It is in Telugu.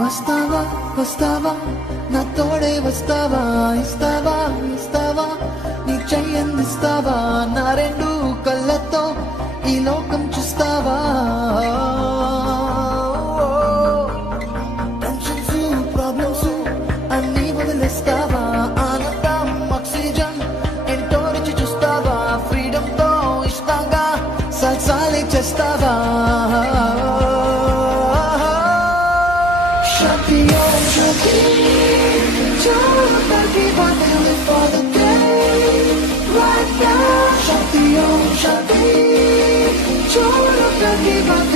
వస్తావా వస్తావా నా తోడే వస్తావా ఇస్తావా ఇస్తావా నీ చెయ్యందిస్తావా నా రెండు కళ్ళతో ఈ లోకం చూస్తావా టెన్షన్స్ ప్రాబ్లమ్స్ అన్నీ వదిలేస్తావా ఆనందం ఆక్సిజన్ ఎంతో రుచి చూస్తావా ఫ్రీడమ్ తో ఇష్టంగా సల్సాలే చేస్తావా Shanti Om Shanti, Shanti Bhakti live for the day, right now. Shanti Om Shanti, Shanti Bhakti.